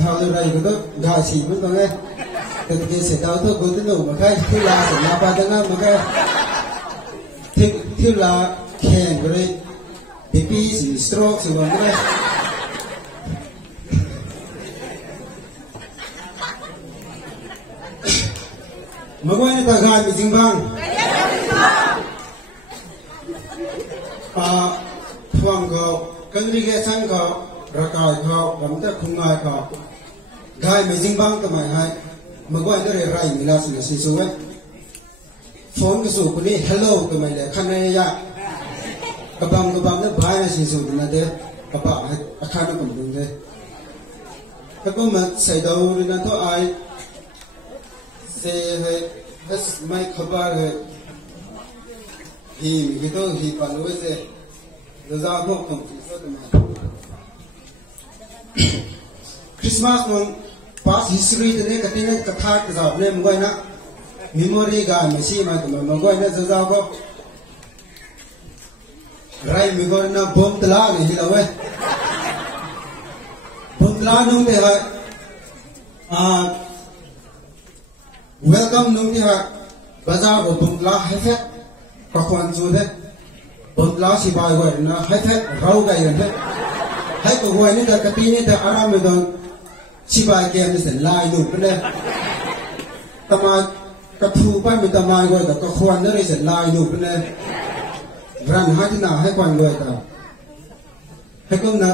thao được này có gà xì vẫn còn nghe từ cái sẽ đau thôi có tới nổ mà cái thứ là sẽ là ba tháng mà cái thứ là khen rồi baby gì stroke gì còn cái mà quay ta gà bị dính băng thuang gạo cân đi ghé sang gạo ra cài gạo bấm ta khung ngài gạo gai mấy dính băng tụi mày hay mà quay tới đây rai mình là sự số ấy phone cái số của đi hello tụi mày để khăn này ya cái băng nó bài là sự số là thế các bạn khăn nó cũng đúng thế các con mà xây đầu thì nó thôi ai sẽ hết mấy khbar है ही तो ही पालवे से रजा को क्रिसमस में past history तो ने कते ने कथा किताब ने मगोय ना मेमोरी गा मसी मा तो मगोय ने रजा को राय मगोय ना बम तला ने हिलावे बम तला नु पे है welcome nung tiha bazaar ko bungla hefe kakwan chu de bungla si bai wa na hefe rau ga yan de hai ko wa ni da kati ni da aram do si bai ke ni se lai nu ne tama ka thu pa mi tama wa da ka khwan ne se lai nu ne ran ha ti na hai kwan lo ta hai ko na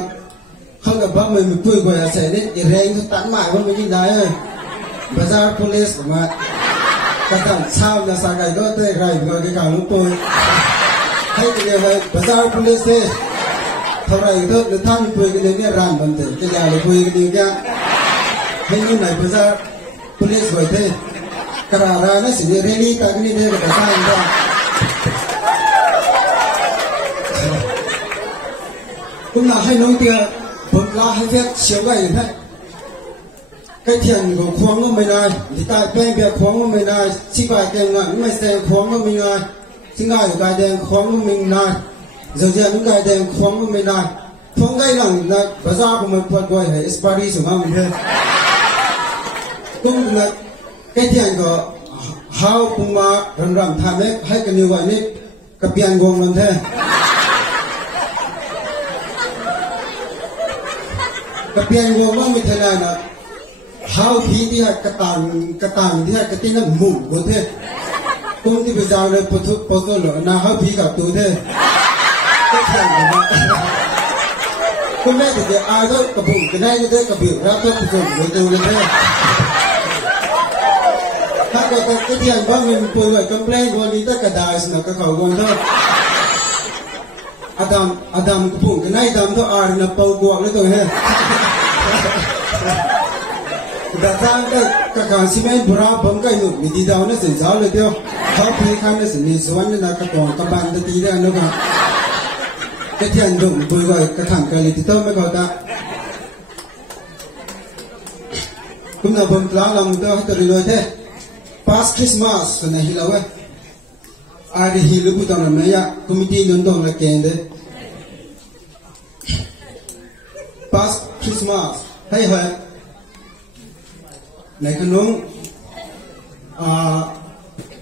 khang ga ba mai mi pui ko ya se ni reng tan mai wa mi ni dai bazaar police mà các thằng sao là sao cái đó thế cái cái cả lúc tôi hay cái này bazaar police thế thằng này đó người ta đi quay cái này ran bẩn thế cái nhà nó quay cái này kia hay như này bazaar police vậy thế cái ra nó chỉ là rally cái này thế cái sao đó cũng là hay nói kia bột la hay phép xéo vậy thế cái thiền của khoáng của mình này thì tại bên việc khoáng của mình này chỉ phải kèm ngẩn mới xem khoáng của mình này chính ngài của cái đèn khoáng của mình này giờ giờ những cái đèn khoáng của mình này không gây lòng là bây giờ của mình phải gọi là expiry của mình thế cũng là cái thiền của how cũng mà rầm tham ấy hay cái như vậy đấy cái biển gồm làm thế cái biển gồm nó như thế này là how thì đi cái tàng thì cái tin là mùng rồi thế công ty bây giờ là bắt đầu rồi na how thì gặp tôi thế cái thằng mà hôm nay thì ai đó cái bụng cái này như thế cái biểu ra tôi cũng rồi tôi thế cái tiền bao mình bồi rồi complain của đi tất cả đại là cái khẩu quan thôi Adam cái bụng cái này Adam thôi ai là bầu cuộc đấy tôi hết đã ra các hàng xí men bura bấm cái nụ mình đi đâu nó sẽ giáoเลยtheoเขาพีข้างnó sẽมีส่วนนี่นะกระป๋องกระบาลตะตีได้นะครัcái thiền đụng bồi rồi cái thằng cái thì tôi mới gọi ta cũng là bấm lá lòng tôi hết rồi thế past Christmas cái này hiểu không ai đi hiểu lúc đó là mấy ạ committee nhân đồng là kèn đấy past Christmas hay hỏi này cái nông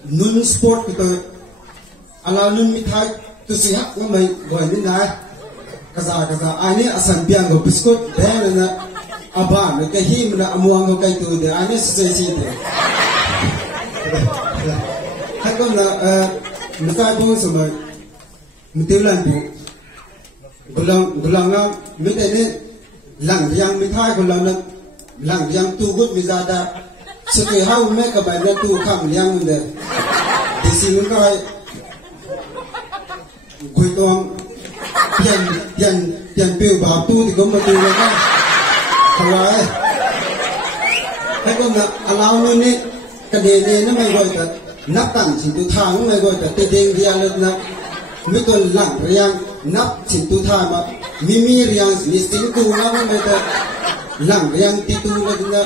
nun sport của tôi ala nun mithai tu si hak nó mày gọi như này kaza ai nè asan piang của biscuit đấy là aba nó cái him là amuang của cái tu để ai nè sẽ gì thế hay còn là mithai bông sao mà mithai lan bu bulang na mithai nè lang yang mithai của lang lang yang tu gut bizada sekai hau me ka bai tu kham yang munde disi mun kai goi tong pian piu ba tu thì cũng mà tu le ka khawai hay ko na alau ni ni ka de ne na mai goi ta nap tan chin tu tha na mai goi ta te deng dia le na mi ko lang riang nap chin tu tha ma mi riang ni sing tu na mai ta lăng yang titu na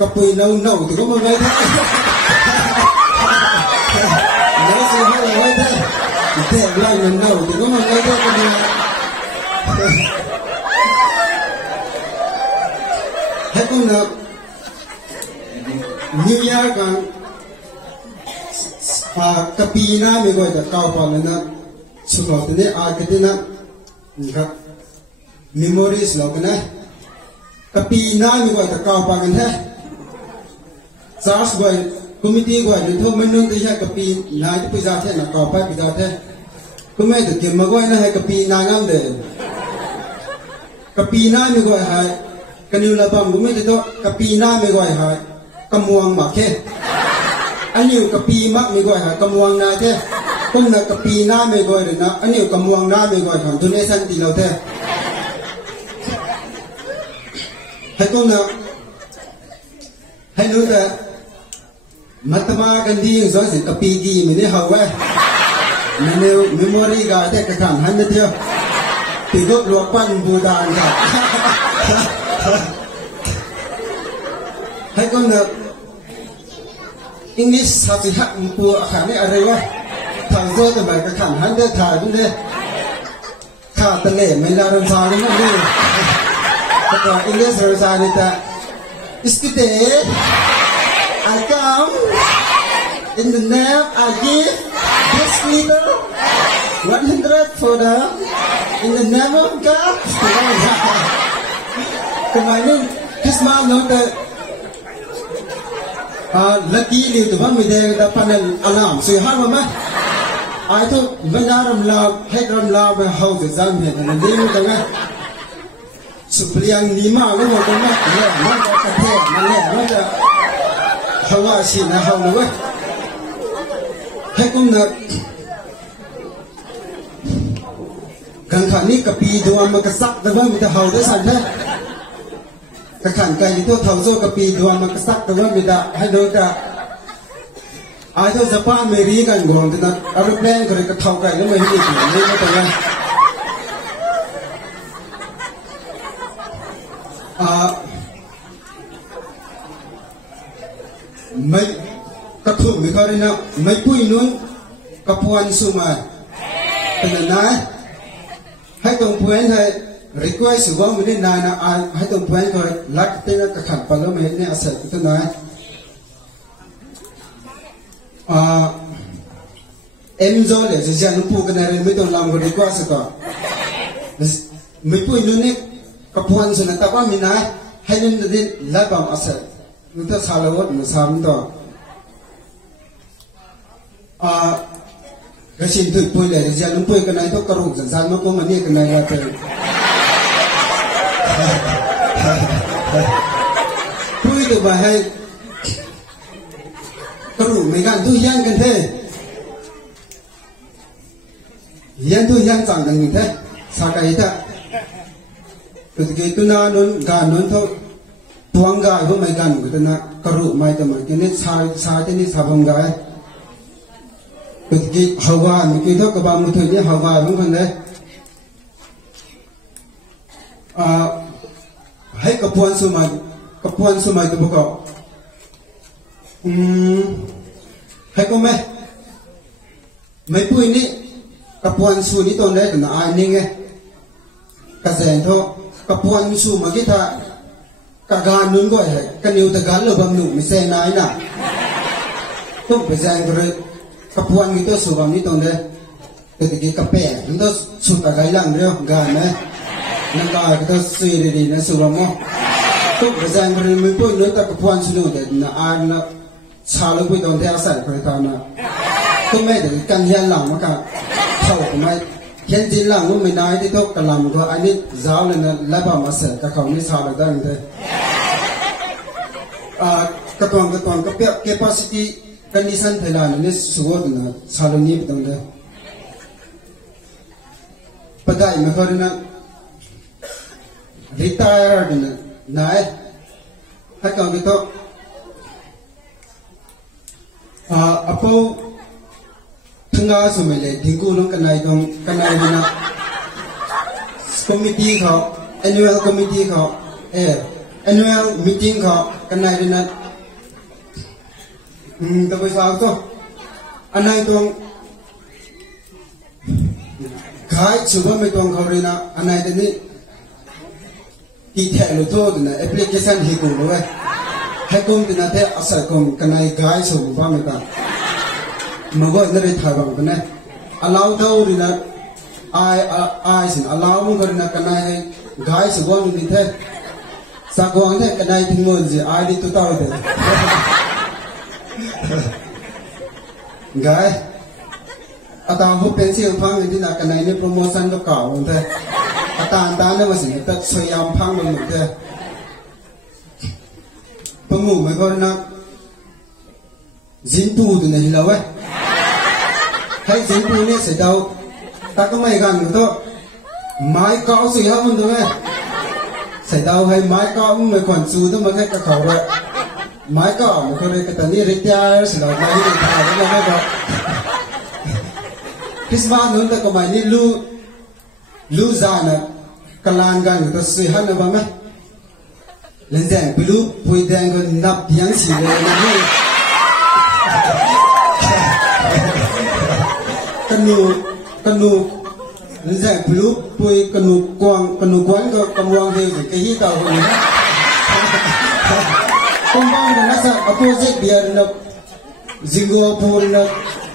kapui nâu thì có một ngày thế nếu xin hay là ngày thế để lăng nâu thì có một ngày thế cái ให้คนนับนิวยอร์กกันกปีน่ามีก็จะเก่าพอเลยนะสุดท้ายนี้อาร์กินะครับเมมโมรีสเรากันนะกปีน่ามีก็จะเก่าพอกันแท้ซาสก็คอมมิตี้ก็จะทุ่มเงินที่จะกปีน่าจะพิจารณาเก่าไปพิจารณาก็ไม่ถึงเกี่ยวมาก็นะให้กปีน่างั้นเด้อกปีน่ามีก็ให้กันอยู่ระบำก็ไม่ถึงตัวกปีน่ามีก็ให้กำมวงมาแค่อันนี้กปีมักมีก็ให้กำมวงนาแท้คนนักกปีน่ามีก็ให้นะอันนี้กำมวงน่ามีก็ให้ทำทุนในสันติเราแท้ให้คนนักให้รู้แต่มัตมากันดีอย่างสอนสิกปีกีมันนี่เขาไว้มันเนี่ยเมมโมรีก็ได้กระทั่งหันไปเที่ยวติดรถลวกปั้นบูดานครับให้คนนักอังกฤษภาษาปูอาหารนี่อะไรวะทางโซ่ตัวใหม่กระทั่งหันได้ถ่ายด้วยเนี่ยข้าตะเล่ไม่ลารันซาเลยมั้งนี่แต่ก็อังกฤษภาษาเนี่ยแต่ is today I come in the name I give this leader 100 for the in the name of God ทำไมนี่คริสต์มาสโน้ตlucky นี่ตัวมันไม่ได้แต่พันธุ์อัลลัมสื่อห้ามมั้ยไอ้ทุกบรรดารำลาให้รำลาไปเฮาจะจำเนี่ยนั่นดีมั้ยจังไงสุปเลียงนี่มาแล้วมันก็ไม่เนี่ยมันก็กระเทศมันเนี่ยมันจะเขาว่าสินะเขาเลยให้กุมนักกันขันนี้กับปีดวงมันก็ซักแต่ว่ามีแต่เฮาได้สั่นแท้กระขันไก่ที่ตัวเท่าโซ่กับปีดวงมันก็ซักแต่ว่ามีแต่ให้โดนแต่ไอ้ตัวสภาพเมรีกันกองแต่นั้นเอาไปแปลงก็เลยกระเท่าไก่แล้วไม่ให้ดีถึงนี่ไม่ต้องไงไม่กระทุ่มไม่เขาเลยนะไม่ปุ้ยนู้นกระพวนสุมาเป็นยังไงให้ตรงพวนให้request ว่ามันนี่นายนะให้ตรงพวนก็รักเต้นกระขันไปแล้วไม่เห็นเนี่ยอาศัยตัวไหนเอ็มโซเลยจะยังพูดกันอะไรไม่ต้องลำก็ดีกว่าสักก่อนไม่ปุ้ยนู้นนี่กระพวนสุนัขแต่ว่ามีนายให้นั่นดิลับบางอาศัยมันจะสารวัตรมันสามต่อกระชินถึงปุ้ยเลยจะยังปุ้ยกันไหนทุกกระดูกสันๆมันก็มันนี่กันไหนละเป็นปุ้ยตัวมาให้กระดูกไม่กันทุกอย่างกันเท่ยังทุกอย่างจังกันเท่สักไอ้ท่าketika itu nanun ganun tu tuang gay tu mai gan kita nak keruk mai tu mai kini saat ini sabang gay ketika hawa kita kebam mutu ni hawa pun kan deh hai kepuan sumai tu buka hai kau mai pun ini kepuan su ni tu deh kena ani nge kasen tuกระพวนมิสูมากิท่ากากานุนก็ให้กันอยู่แต่การเลือบำนุมิเซนายน่ะต้องไปแจ้งก็เลยกระพวนมิตัวสูบมิตรงเด้แต่ตะกี้กระเป๋มันต้องสูบตะไคร้ลังเรียวกันไหมนั่นก็ก็ต้องซื้อดีๆนะสูบมั้งต้องไปแจ้งก็เลยไม่พูดเรื่องแต่กระพวนสนุกแต่น่ะอ่านแล้วชาลูกไปตรงที่อาศัยก็เลยตอนน่ะต้องไม่แต่กันยันหลังมั้งก็เข้าทำไมเห็นจริงหลังว่าไม่ได้ที่ทุกกลำก็อันนี้เจ้าเลยนะลับมาเสร็จแต่เขาไม่ชาเลยได้เลยกระตอนก็เปียก capacity condition เท่านั้นนี่สูงนะชาเลยนี้เป็นตรงนี้ปัจจัยมันก็เรื่อง retired นะนายให้เขาไปตัวapau tengah sumele dingku nong kanai dina committee kau annual committee kau annual meeting kau kanai dina tapi soal tu anai tong kai coba metong kau dina anai dini ki the lo to na application hi ko lo hai kum tina the asal kum kanai gai so ba me ka mago na re tha bang ne allow to ri na I sin allow mo na kanai gai so go ni the sa go ne kanai thing mo ji I di to ta de gai ata ho pencil phang ni na kanai ne promotion lo ka on the ata ne ma sin ta soyam phang mo the pengu me ko na jin tu de ne hilawe hai jin tu ne se dau ta ko mai gan to mai ka si ha mun de se dau hai mai ka me kon su to ma ka ka ro mai ka mo ko re ka ta ni retire se la mai ni ta na ma ba Christmas nun ta ko mai ni lu za na kalan gan to si ha na ba me lên dạng blue bùi đen còn nắp tiếng xì về này canu lên dạng blue bùi canu quán có cầm quang về cái gì tàu này công bang của nó sao opposite biển nó Singapore nó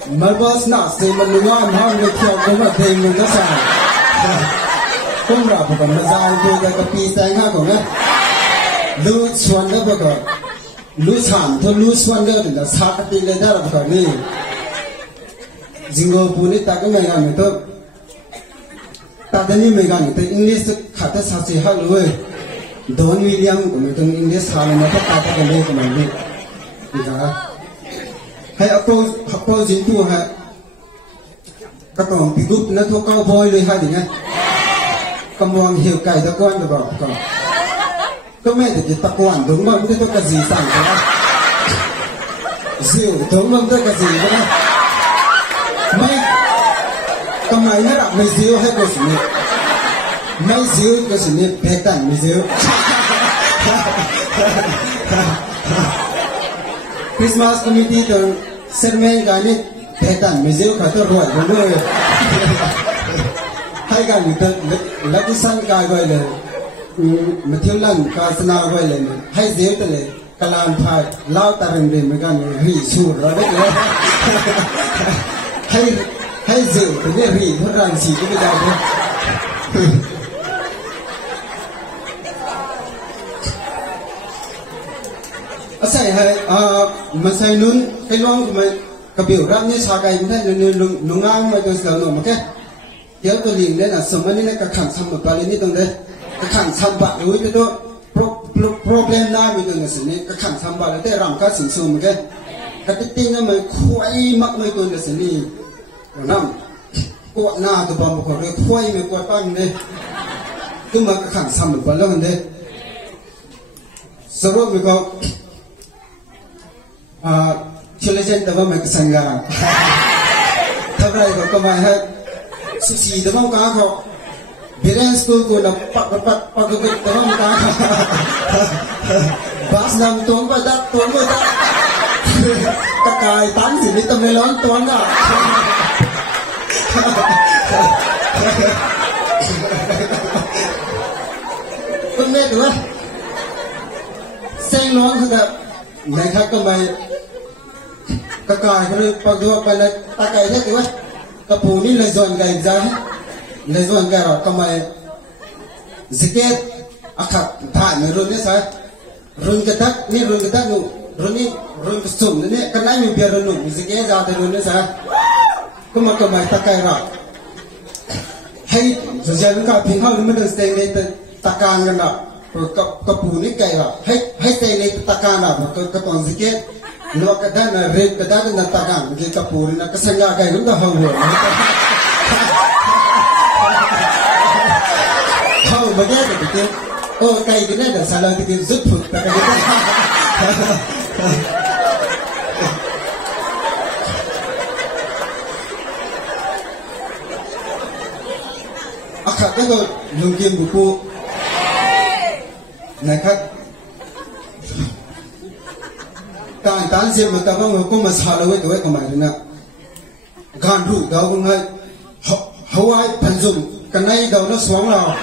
Melbourne nó sẽ mình nói mà người theo cũng là thêm mình nó sao không là một cái mà dài bùi cái cà phê sáng ha của nó lu swan da ba lu chan to lu swan da da sa ka ti le da ba ni Singapore ni ta ka me ga me to ta da ni me ga ni to English kha ta sa se ha lu Don William ko me to English ha na ta ta ka le ko ma ni ga hai approach jin tu ha ka to pi gup na to ka boy le ha di nga kam wang hiu kai da kon da ba ko có mấy thì ta quản đúng không thế tôi cái gìสั่งthế diệu đúng không tôi cái gì thế mấy cái máy nó đặt mấy diệu hay cái gì mấy diệu cái gì bé tản mấy diệu Christmas committee tôi xem mấy cái này bé tản mấy diệu cả tôi rồi đúng rồi hay cái này tôi lấy cái sang cái gọi là mà thiếu lần cả sna quay lên hay dễ tới lên kalan phai lao tarin bên mấy cái rì sur rồi đấy hay dễ tới cái rì thôi rằng gì cũng bây giờ thôi sai hay mà sai nun cái loang của mình cái biểu ram như sao cái thế nên nung ngang mà tôi sợ nó mà cái kéo tôi liền đấy là sớm anh ấy cái khẳng xong một bài lên đi tông đấy cái khẳng xong bạn đối với tôi problem na mình tưởng là sự này cái khẳng xong bạn đấy làm các sự sớm cái tin là mình khoai mắc mấy tôi là sự này năm quạt na tôi bảo một cái khoai mình quạt băng đấy cứ mà cái khẳng xong một bài lâu hơn đấy sau đó mình có challenge đó mà cái sang gà thật ra có cái bài hát sushi đó mà cá họ Biren school ko na pagugod đó mà cá bas nam tuong ba dat takay tan gì tâm này lớn tuong à con mẹ được không sen lớn thật này khác có mày takay ko na pagugod pala takay thế được không kapuni là dọn gạch ra là dọn gạch rồi có mày ziket akhat thả người rồi đấy sao rồi cái đất nụ rồi cái sum này cái này mình biết rồi nụ ziket ra rồi đấy sao có mày takay rồi hay rồi giờ nó cả phim hao nó được xem này takan cái nào rồi kapuni cái rồi hay xem này takan nào cái con ziket lo cái đó là red cái đó là takan cái kapuri là cái sang cái nó đã hao rồi hao mà nghe được cái cái này là sao là cái rút phụt cái akhat cái rồi lùng kim của cô này khác tan xem mà tao có mà sao đâu với cái mày nè gan rủ đâu cũng hay Hawaii phần dùng cái này đâu nó xuống nào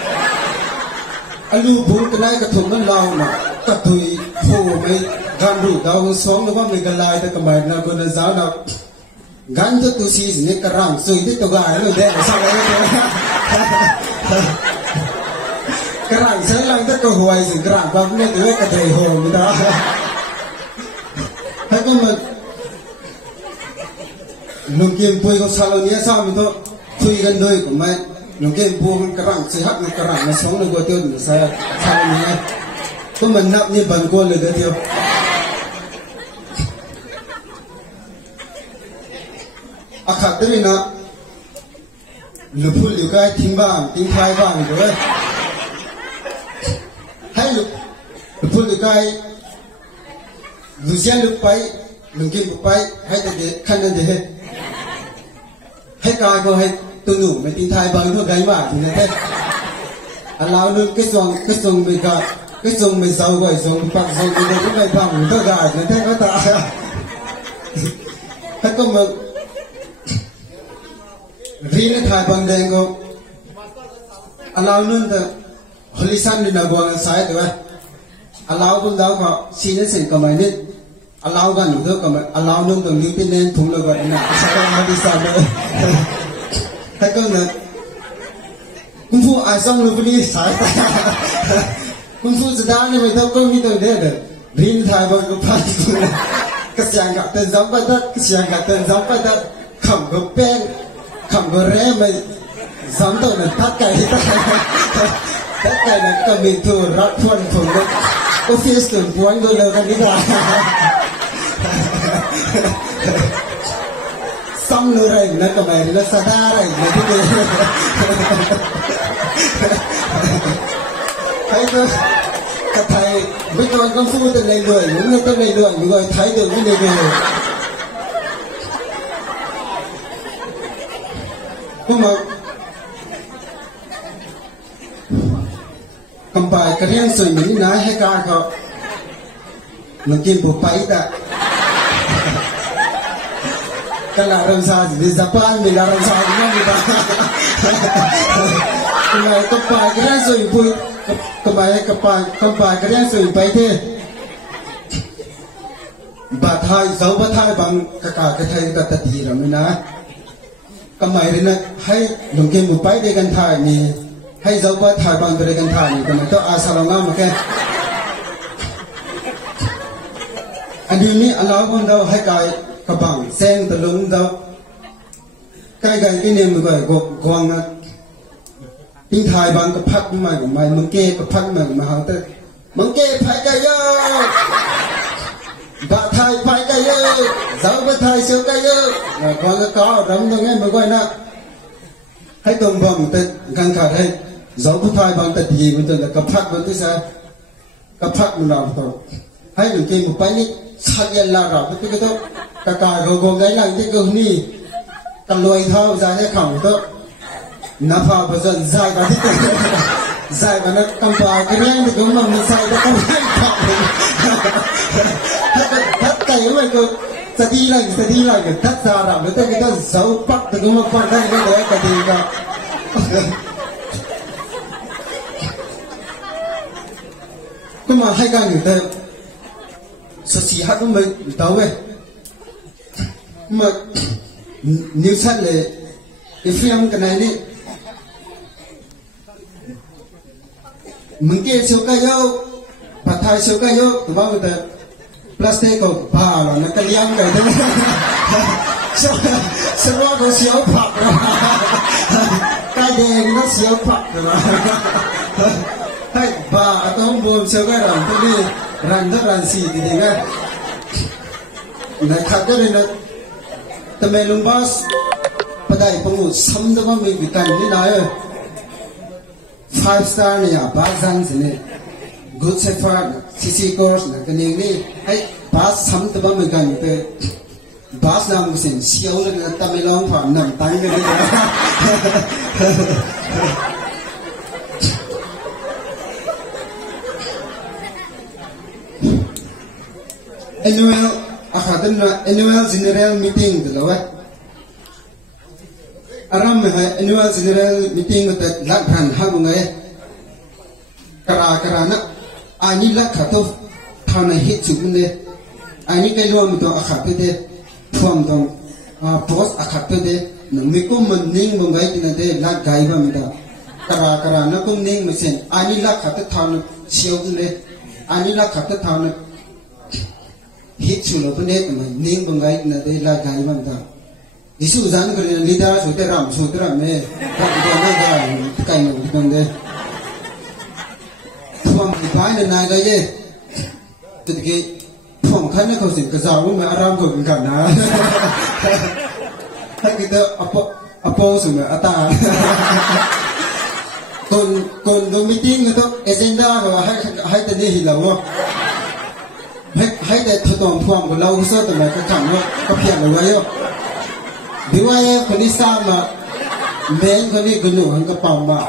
alu bung kenai ketum man lau na katui ho mai gamru daung song na mai galai ta kamai na guna zau na gan to tu si ne karang sui ti to ga lo de sa ga karang sai lang ta ko huai si karang ba ne tu ka thai ho mi da ha ko ma nung kim pui ko salonia sa mi to thui gan doi ko mai nung kim pu karang si hak ni karang na song na go tiêu ni sa salonia ko man nap ni ban ko le de tiêu akhat teri na lupul yu kai ting bang ting thai bang ni doi hai lupul yu kai lucian lup pai lungkin lup pai hai ta de khan na de hai kai ko hai tu nu me ting thai bang no gai ba thì ne allow nu cái song me ga cái song me sau goi song pak song ni de kai bang to ga ne ko ta hai ko ma Rina thai bang deng ko allow nun the holy sun ni na buang sai tu allow bun dau ko senior sen ko mai ni allow gan nu do ko allow nun tong ni tin nen thung lo ga na sa ko ma di sa ne ta ko na kung fu a sang lu ni sai kung fu sa da ni mai to ko mi to de de rin thai bang ko pa ku ka siang ga ten zong pa da ka siang ga ten zong pa da kham ko pen không có rẻ mà giống tôi là tất cả là có bị thua rất phân phùng đó có phía sườn cuốn tôi lơ cái đi qua xong nữa rồi nó có mày nó xa đa rồi nó thích đi thấy tôi các thầy với con công phu từ này lười những người từ này lười những người thấy được cái này lười cũng mà cầm bài cái riêng sợi mình nói hay ca họ mình kiếm bộ bay ta cái là làm sao thì Japan mình là làm sao thì nó ta mà cầm bài cái riêng sợi bui cầm bài cái riêng sợi bay thế bà thai giàu bà thai bằng cả cái thai ta tật gì rồi mình nói cầm máy này hay dùng kim một bãi để gần thải nhỉ hay dấu bãi thải bằng để gần thải nhỉ còn mình to asal ngam mà cái anh đi mi anh nói con đâu hay cái bằng sen từ lúng đâu cái niềm người gọi quăng á tinh thải bằng cái phát mày của mày mông kê cái phát mày mà họ tới mông kê phải cái yo bà thai phải cái yo dấu bãi thải siêu cái yo còn cái có rắm đâu nghe mà gọi nè hay tôm bằng tết gan khát hay dấu bãi thải bằng tết gì mình tưởng là cái phát vẫn thế sao cái phát mình làm thôi hay những cái một bãi ní sát nhân là rồi cái đó cả rồi gồm cái này cái gồm ní cái lôi thao ra cái khẩu đó nạp vào bây giờ dài và thích dài và nó cầm vào cái răng thì cũng mà mình sai nó không hay khẩu thắt cái mà cứ sẽ đi lại cái thắt ra rồi nó tới cái đó xấu bắt thì cũng mà quan trọng cái đấy cái gì cả nhưng mà hay cái người ta sự chỉ hát của mình tao vậy mà nếu sát lệ cái phim cái này đi mình kia siêu cái dâu bát thai siêu cái dâu tụi bao người ta plastic của bà rồi nó cái liang cái thế sao nó có siêu phật rồi cái đèn nó siêu phật rồi hay bà tôi không buồn siêu cái rồi tôi đi ran xì thì nghe này khác cái này là tụi mình luôn boss bắt đầu phong ngủ sắm đó mà mình bị cản đi nói rồi 5 star này à ba gian gì này good shepherd CC course này cái này đi hay ba sắm đó mà mình cản về ba làm cái gì siêu là tụi mình long phản nằm tay cái này annual general meeting the law aram annual general meeting the lat han ha bungai kara na ani la khato thana hit chumne ani kai lo mi to akhat te thom dong post akhat te mi ko man ning mo ngai tin de la gai ba mi da kara na ko ning mi sen ani la khat thana siau ne ani la khat thana hit chulo ne ma ning mo ngai tin de la gai ba mi da isu zan ko leader so te ram so te ram me ka de na ga kai no dong de thom bai na ga ye tự cái phòng khách nó không chỉ cái giàu mà aram của mình cả na hay cái đó apo rồi mà ata còn đồ meeting người đó agenda rồi hay tên gì là không hay để thay đổi phòng của lâu sao tụi mày cái thằng nó có phiền rồi vậy không vì vậyคนนี้sao mà menคนนี้ก็หนูหันกระเป๋ามา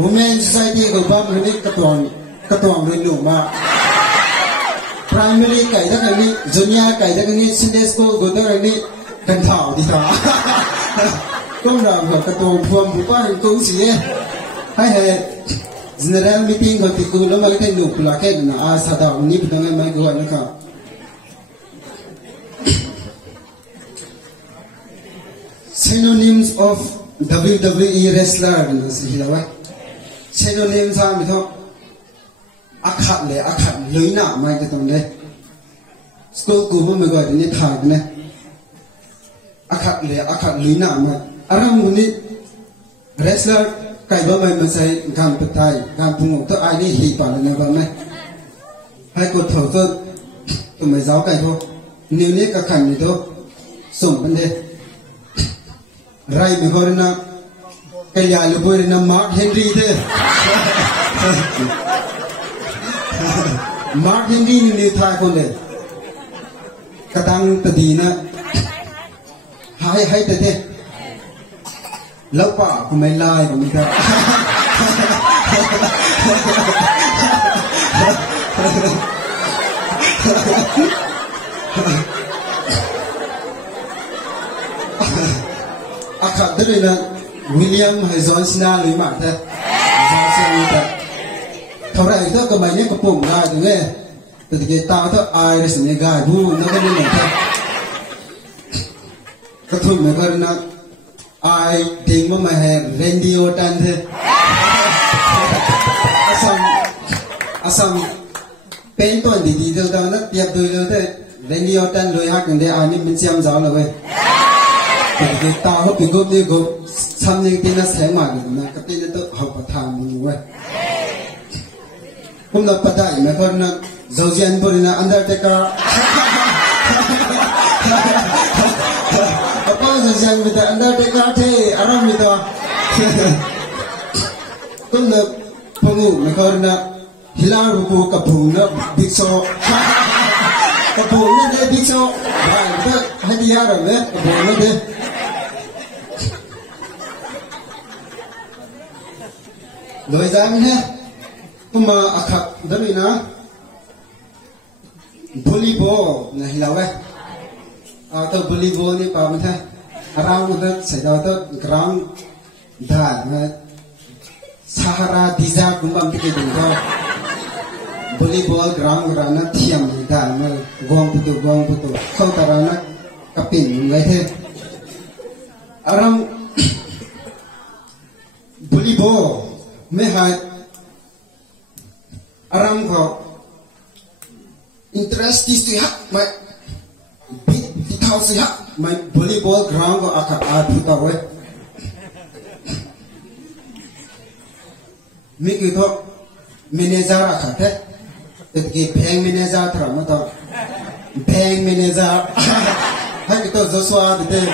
women society ก็บ้านคนนี้กระตวงเรียนหนูมา primary ไก่ทั้งนี้ junior ไก่ทั้งนี้ Sunday school ก็ทั้งนี้กันเท่าดีท่าก็เราแบบกระตวงพวงผู้ป้าเป็นกุ้งเสียให้ general meeting ก็ติดกูแล้วมาที่หนูปลาแค่นั้นอาสาดาวนี้เป็นยังไงไม่รู้นะครับ synonyms of WWE wrestler นะสิเหรอวะ synonyms อ่ะมิท่อakhat le akhat loina mai ta tong le school ku ho me go ni thak ne akhat le akhat loina ma aram ni wrestler kai ba mai ma sai gam patai gam pung to ai ni hi pa ne ba mai hai ko thau to to mai zao kai tho ni ni ka khan ni to som ban de rai me hor na kai ya lu bo na Mark Henry de Mark Henry ni thai kon de kadang tadi na hai te de lau pa ko mai lai ko mi ta akhat de na William John Cena lui ma ta John Cena thầu ra itu ke banyak kepung lah tu ke, tapi kita tu air seni gay bu, nak ni nak. Ketum mereka nak air dingmu mahir Randy Orton tu, asam pentuan di tu dah nak tiap dulu tu Randy Orton loyak ni dia ani mencium jauh lah ke. Tapi kita tu pinggul ni go, sambil kita sema ni, nak kita tu hak patah mulu ke. Kum na padai me kor na Zaujian puri na Undertaker apa Zaujian bida Undertaker the aram itu kum na pangu me kor na hilar ruku kapu na Big Show kapu na de Big Show ba itu hadiah ram le kapu na de loi jam ne kuma akhat dari na volleyball na hilawe atau volleyball ni pa mata around the saya tahu ground dah na Sahara Desert kumbang kita tu volleyball ground rana tiang dah na gong putu kau tarana kapin leh around volleyball mehai aram ko interest is to have my big house ya my volleyball ground ko akhat puta we mi ki to manager akhat ke bank manager thra ma to bank manager ha ki to Joshua de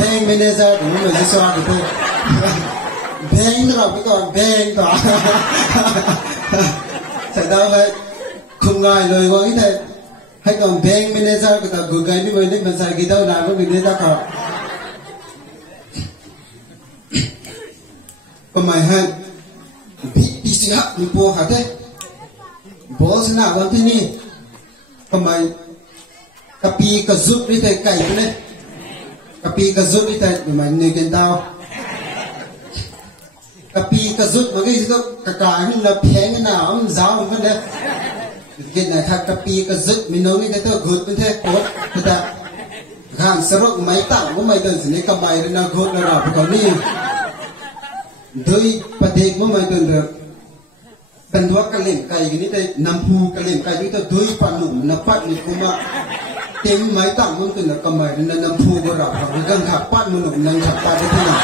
bank manager no Joshua de bank ra ko bank to sai đâu vậy không ngại lời gọi thế hay còn bank manager của ta gửi cái như vậy nên mình sai cái đâu nào có mình nên ta cả còn mày hay bị đi sinh hoạt bị buộc hả thế bố sẽ nào còn thế ni còn mày cà pi cà rút đi thay cày thế này cà pi cà rút đi thay mày nơi cái tao cà pi cà rút mà cái gì đó cả là phèn nào ông giáo vấn đề cái này thật cái pi cái dứt mình nói cái tôi gột bên thế gột người ta hàng sơ rộng máy tặng của mày đơn gì cái mày nó gột là đảo phải có đi đôi bát đế của mày đơn được cần thuốc cái liền cây cái này đây nằm hu cái liền cây cái tôi đôi pan nụ nó phát đi cũng mà tiếng máy tặng cũng từ là cái mày nó nằm hu của đảo phải gần tháp pan mình nụ nằm tháp pan đấy thế nào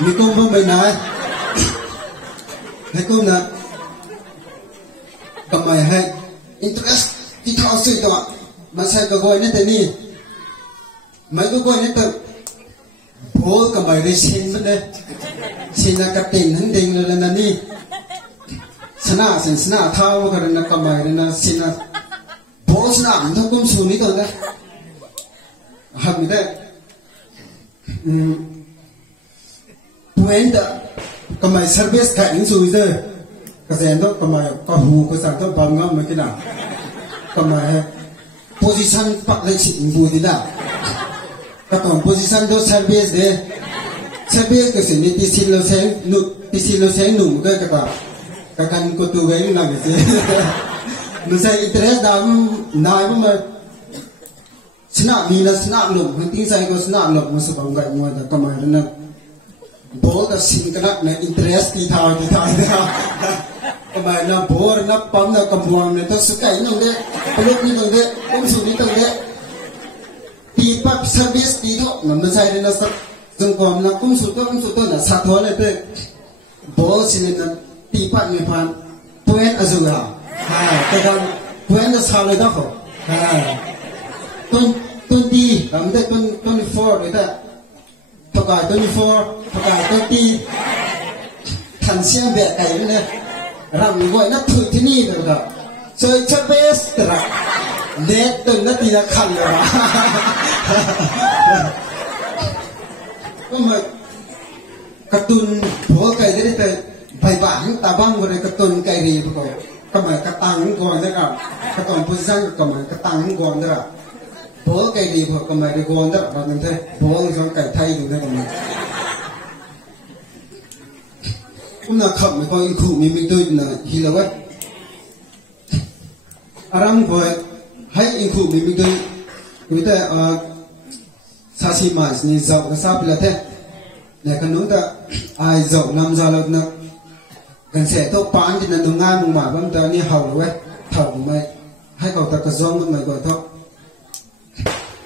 mình cũng không biết nói hay cũng là cái mày hay interest thì thao suy đó mà sai cái gọi nên thế này mấy cái gọi nên từ bố cái mày đi xin vấn đề xin là cái tiền hắn định là nani sana thao cái là cái mày là xin là bố sana mình không cũng suy nghĩ thôi đấy học như thế point cái mày service cái những suy rồi cái gì đó cái mày có hú cái sản phẩm bằng ngâm mấy cái nào cái mày position pak lệ chỉnh bù đi nào cái còn position đó service đấy service cái gì này tí xin lo sáng nụ cái cái căn của tụi em làm cái gì nó sẽ interest đam nai mà snap mi là snap lủng hay tiếng sai có snap lủng mà sự bằng gậy ngoài là cái mày nó bố cái xin cái nát này interest thì thao cái mày là bố nó bấm là cầm buông này tôi sẽ cái như thế lúc như thế cũng xử lý như thế thì bắt service thì thôi mà nó sai nó sắp dùng còn là cũng xử tôi là sát thôi này thế bố xin là thì bắt người phán point ở dưới cái con point là saoเลยđó không 20 làm thế 24 đấy ta thọ cải 24 thọ cải 30 thành xem vẻ cái này làm gọi nó thử thế này rồi đó chơi chất best rồi nét từng nó thì là khăn rồi đó có mà cartoon bố cái đấy thì bài bản ta băng vào đây cartoon cái gì rồi có mà cái tăng còn đấy cả cái còn bây giờ có mà cái tăng còn đấy cả bố cái gì rồi có mà cái còn đấy là như thế bố trong cái thay được đấy còn cũng là khẩm với con cụ mình tôi là khi là vậy aram với hay cụ mình tôi người ta sashi mà ni giàu cái sao là thế này cái nút ta ai giàu làm ra là nó gần sẽ tốt bán thì là nó ngang mùng mà vẫn ta ni hậu vậy thầu mày hay cầu ta cái giống mày gọi thôi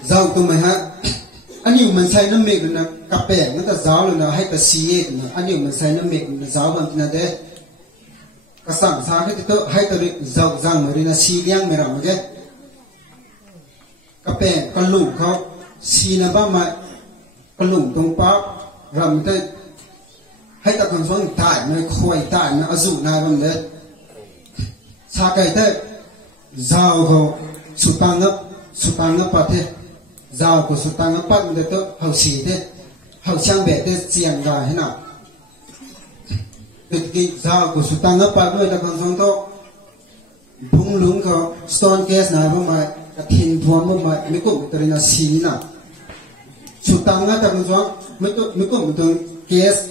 giàu tụi mày ha anh nhiều mình say nó miệng là cặp bè nó ta giáo là nó hay ta xì nó anh nhiều mình say nó miệng là giáo bằng là thế cái sản sáng cái tôi hay ta được giàu rằng mà đi là xì liang mày làm cái cặp bè con lủngเขาxì là ba mày con lủng tung páp làm thế hay ta còn phong tải mày khỏe tải nó áp dụng này bằng đấy xa cái thế giàuเขาsụt tăng ngấp bát thế giàu của sụt tăng ngấp bát để tôi hậu xì thế hậu trang bẻ thế xiềng gài thế nào cái giàu của sụt tăng ngấp bátด้วยta còn phong to bung lúngเขา stone case này bằng mày cái thiên thuần bằng mày mấy cũng từ là xì nào sụt tăng ngấp ta còn phong mấy cũng từ case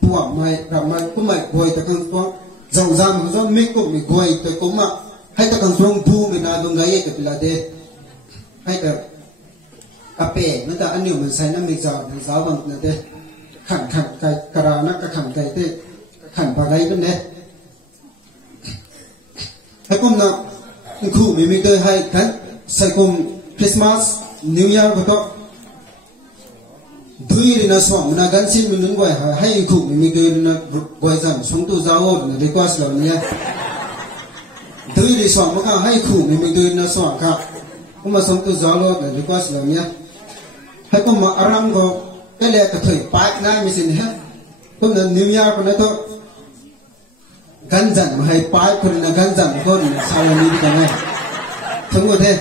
buộc mày làm mày cũng mày quay ta còn phong giàu ra mà do mấy cũng mày quay tới cũng mà hay ta còn phong bu mình nói bằng cái cái là thế hay ta cặp bè nó ta ăn nhiều mình say nó mình giáo bằng là thế khẳng cái cà ra nó cái khẳng cái thế khẳng vào đây bên đấy hay cũng là khu mình tôi hay cái say cùng Christmas New Year của tôi đuôi thì nó sống nó gắn xin mình gọi hay khu mình tôi nó gọi rằng sống tu giáo là đi qua sửa nhé đuôi thì sống mà hay khu mình tôi nó sống cả cũng mà sống tu giáo là đi qua sửa nhé hay cũng mà aram có cái lẽ cái thời bát này mình xin hết cũng là New Year của nó thôi gắn dặn mà hay bát của nó gắn dặn con sao là đi cái này không có thế